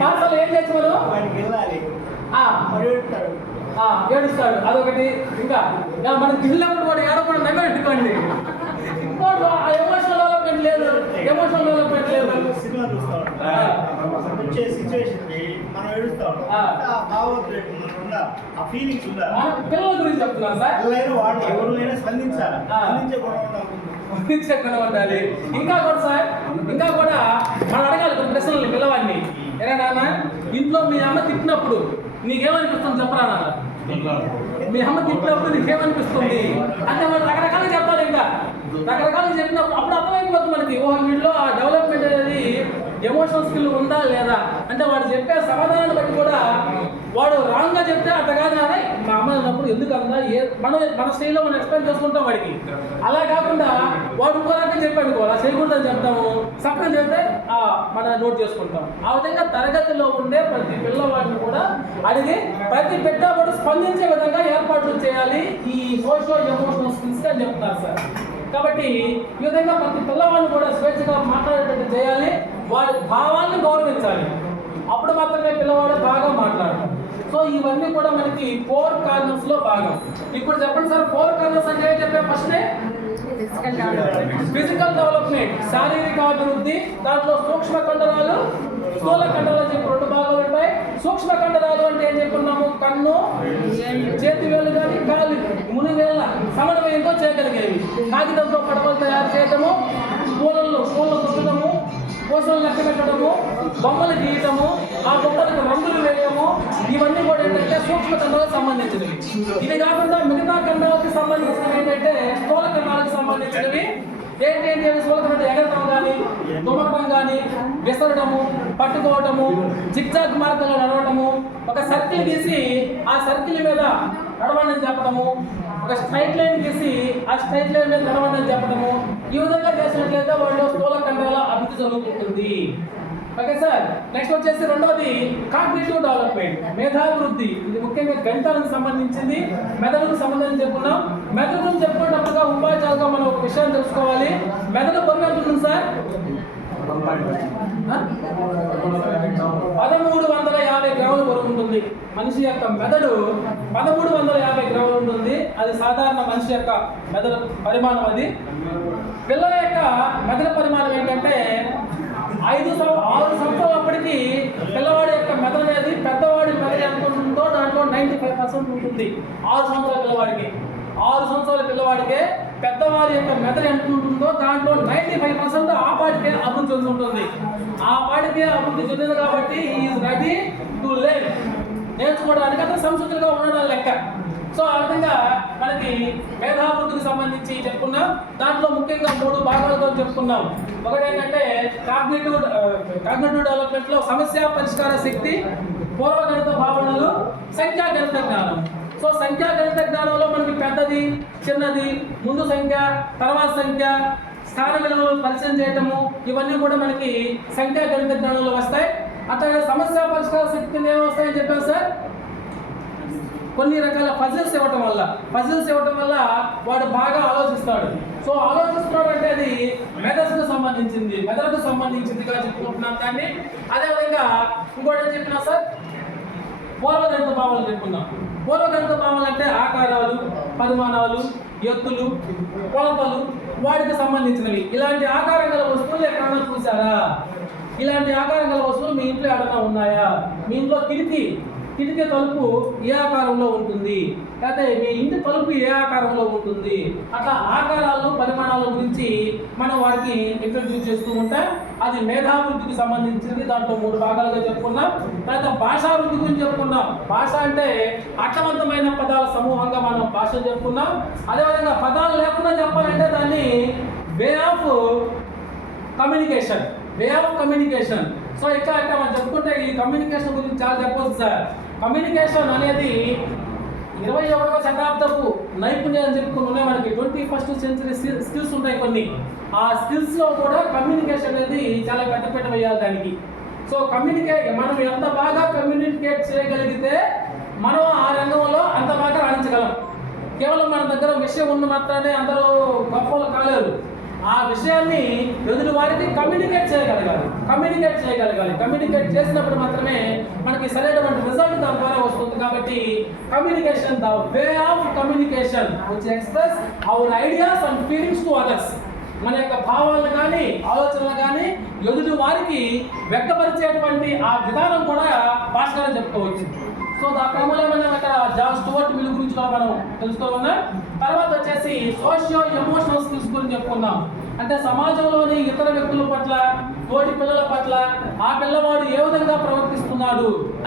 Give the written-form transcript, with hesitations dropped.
పాఠశాల ఏం చేస్తాను ఏడుస్తాడు, అదొకటి. ఇంకా మనం గిల్లినప్పుడు వాడు ఏడకుండా నవ్వెట్టుకోండి. ఎమోషనల్ డెవలప్మెంట్ లేదు, ఎమోషనల్ డెవలప్మెంట్ లేదు. పిల్లల గురించి చెప్తున్నాను సార్. ఉండాలి. ఇంకా కూడా సార్, ఇంకా కూడా మనం అడగాలి కొన్ని ప్రశ్నలు పిల్లవాడిని. ఏరా నాన్న, ఇంట్లో మీ అమ్మ తిట్టినప్పుడు నీకేమనిపిస్తుంది చెప్పరా నాన్న? మీ అమ్మ తిట్టినప్పుడు నీకేమనిపిస్తుంది అంటే మనం రకరకాలుగా చెప్పాలి. ఇంకా రకరకాలుగా చెప్పినప్పుడు అప్పుడు అర్థమైపోతుంది మనకి, ఓహో వీటిలో ఆ డెవలప్మెంట్ అనేది ఎమోషనల్ స్కిల్ ఉందా లేదా అంటే వాడు చెప్పే సమాధానాన్ని బట్టి కూడా వాడు రాంగ్గా చెప్తే అంత కాదు నాన్న మా అమ్మ అన్నప్పుడు ఎందుకు అందా మన స్టైల్లో మనం ఎక్స్ప్లెయిన్ చేసుకుంటాం వాడికి. అలా కాకుండా వాడు ఇంకో రకంగా చెప్పాడు అలా చేయకూడదని చెప్తాము, సక్కగా చెప్తే మనం నోట్ చేసుకుంటాం. ఆ విధంగా తరగతిలో ఉండే ప్రతి పిల్లవాడిని కూడా అడిగి ప్రతి బిడ్డ స్పందించే విధంగా ఏర్పాట్లు చేయాలి ఈ సోషియో ఎమోషనల్ స్కిల్స్ అని చెప్తున్నారు సార్. కాబట్టి ఈ విధంగా ప్రతి పిల్లవాడిని కూడా స్వేచ్ఛగా మాట్లాడేటట్టు చేయాలి, వాడి భావాలను గౌరవించాలి. అప్పుడు మాత్రమే పిల్లవాడు బాగా మాట్లాడతాడు. సో ఇవన్నీ కూడా మనకి 4 కార్నర్స్ లో భాగం. ఇప్పుడు చెప్పండి సార్, 4 కార్నర్స్ అంటే ఏం చెప్పే? ఫస్ట్ ఫిజికల్ డెవలప్మెంట్, శారీరక అభివృద్ధి. దాంట్లో సూక్ష్మ కండరాలు, స్థూల కండరాలు చెప్పి 2 భాగాలు ఉంటాయి. సూక్ష్మ కండరాలు అంటే ఏం చెప్పుకున్నాము? కన్ను, చేతి వేలు కానీ కాలు, మునివేళ్ళ సమన్వయంతో చేయగలిగేవి. కాగితంతో పడవలు తయారు చేయటము, పూలను తుట్టడము, పూసలు లెక్క పెట్టడము, బొమ్మలు గీయటము, ఆ బొమ్మలకు రంగులు వేయటము, ఇవన్నీ కూడా ఏంటంటే సూక్ష్మ కండరాలకు సంబంధించినవి. ఇది కాకుండా మిగతా కండరాలకు సంబంధించినవి ఏంటంటే స్థూల కండరాలకు సంబంధించినవి. ఏంటి స్థూల కండరాలు? ఎగరటం కానీ, దుమకం కానీ, విసరడము, పట్టుకోవటము, జిగ్జాగ్ మార్గంలో నడవటము, ఒక సర్కిల్ గీసి ఆ సర్కిల్ మీద నడవండి చెప్పడము, ఒక స్ట్రైట్ లైన్ గీసి ఆ స్ట్రైట్ లైన్ మీద నడవండి చెప్పడము. ఈ విధంగా చేసినట్లయితే వాళ్ళు స్థూల కండరాల అభివృద్ధి జరుగుతుంది. Okay sir. నెక్స్ట్ వచ్చేసి రెండవది కాగ్నిటివ్ డెవలప్మెంట్, మేధాభివృద్ధి. ఇది ముఖ్యంగా గణితాలకు సంబంధించింది, మెదడుకు సంబంధించి చెప్పుకున్నాం. మెదడును చెప్పుకున్నప్పుడుగా ఉపాధ్యాయులుగా మనం ఒక విషయాన్ని తెలుసుకోవాలి. మెదడు బరువు ఎంత ఉంటుంది సార్? 1350 గ్రాములు బరువు ఉంటుంది. మనిషి యొక్క మెదడు 1350 గ్రాములు ఉంటుంది. అది సాధారణ మనిషి యొక్క మెదడు పరిమాణం. అది పిల్లల యొక్క మెదడు పరిమాణం ఏంటంటే 6 సంవత్సరాలప్పటికీ పిల్లవాడి యొక్క మెదడు అనేది పెద్దవాడి మెదడు ఎంత ఉంటుందో దాంట్లో 95% ఉంటుంది. 6 సంవత్సరాల పిల్లవాడికి, 6 సంవత్సరాల పిల్లవాడికే పెద్దవాడి యొక్క మెదడు ఎంత ఉంటుందో దాంట్లో 95% ఆ పాటికే అభివృద్ధి చెందుతుంది. ఆ పాటికే అభివృద్ధి చెందింది కాబట్టి ఈజ్ రెడీ టు లెర్న్, నేర్చుకోవడానికి అతను సంస్కృతిగా ఉండడం లెక్క. సో ఆ విధంగా మనకి మేధాభివృద్ధికి సంబంధించి చెప్పుకున్నాం. దాంట్లో ముఖ్యంగా 3 భాగాలతో చెప్పుకున్నాం. ఒకటి ఏంటంటే కాగ్నిటివ్ డెవలప్మెంట్ లో సమస్య పరిష్కార శక్తి, పూర్వగణిత భావనలు, సంఖ్యా గణిత జ్ఞానం. సో సంఖ్యా గణిత జ్ఞానంలో మనకి పెద్దది, చిన్నది, ముందు సంఖ్య, తర్వాత సంఖ్య, స్థాన విలువలు పరిచయం చేయటము, ఇవన్నీ కూడా మనకి సంఖ్యా గణిత జ్ఞానంలో వస్తాయి. అట్లాగే సమస్య పరిష్కార శక్తి ఏమొస్తాయని చెప్పారు సార్? కొన్ని రకాల పజిల్స్ ఇవ్వటం వల్ల వాడు బాగా ఆలోచిస్తాడు. సో ఆలోచిస్తున్నాడు అంటే అది మెదడుకు సంబంధించిందిగా చెప్పుకుంటున్నాం. కానీ అదేవిధంగా ఇంకోటి ఏం చెప్పినా సార్? పూర్వగణిత భావాలు చెప్పుకున్నాం. పూర్వగణిత భావాలు అంటే ఆకారాలు, పరిమాణాలు, ఎత్తులు, కొలతలు, వాటికి సంబంధించినవి. ఇలాంటి ఆకారం గల వస్తువులు ఎక్కడన్నా చూసారా? ఇలాంటి ఆకారం గల వస్తువులు మీ ఇంట్లో ఎక్కడన్నా ఉన్నాయా? మీ ఇంట్లో కిటికీ తలుపు ఏ ఆకారంలో ఉంటుంది, లేకపోతే మీ ఇంటి తలుపు ఏ ఆకారంలో ఉంటుంది, అట్లా ఆకారాలు, పరిమాణాల గురించి మనం వారికి ఇంట్రడ్యూస్ చేస్తూ ఉంటే అది మేధాభివృద్ధికి సంబంధించింది. దాంట్లో 3 భాగాలుగా చెప్పుకున్నాం. తర్వాత భాషాభివృద్ధి గురించి చెప్పుకున్నాం. భాష అంటే అర్థవంతమైన పదాల సమూహంగా మనం భాష చెప్పుకున్నాం. అదేవిధంగా పదాలు లేకుండా చెప్పాలంటే దాన్ని వే ఆఫ్ కమ్యూనికేషన్. సో ఇట్లా మనం చెప్పుకుంటే ఈ కమ్యూనికేషన్ గురించి చాలా చెప్పవచ్చు సార్. కమ్యూనికేషన్ అనేది 21వ శతాబ్దపు నైపుణ్యం అని చెప్పుకునే మనకి 21st century స్కిల్స్ ఉంటాయి కొన్ని. ఆ స్కిల్స్లో కూడా కమ్యూనికేషన్ అనేది చాలా పెద్దపీట వేయాలి దానికి. సో మనం ఎంత బాగా కమ్యూనికేట్ చేయగలిగితే మనం ఆ రంగంలో అంత బాగా రాణించగలం. కేవలం మన దగ్గర విషయం ఉన్న మాత్రానే అందరూ గొప్పలు కాలేరు. ఆ విషయాన్ని ఎదుటి వారికి కమ్యూనికేట్ చేయగలగాలి. కమ్యూనికేట్ చేసినప్పుడు మాత్రమే మనకి సరైనటువంటి రిజల్ట్ దాని ద్వారా వస్తుంది. కాబట్టి communication, the way of communication which express our ideas and feelings to others. మన యొక్క భావాలను కానీ ఆలోచనలు కానీ ఎదుటి వారికి వ్యక్తపరిచేటువంటి ఆ విధానం కూడా భాషగానే చెప్పుకోవచ్చు. సో ఆ క్రమంలో మనం ఇక్కడ జాన్ స్టూవర్ట్ మిల్ గురించి కూడా మనం తెలుసుకోవాలన్నా. తర్వాత వచ్చేసి సోషియో ఎమోషనల్ స్కిల్స్ గురించి చెప్పుకున్నాం. అంటే సమాజంలోని ఇతర వ్యక్తుల పట్ల, తోటి పిల్లల పట్ల ఆ పిల్లవాడు ఏ విధంగా ప్రవర్తిస్తున్నాడు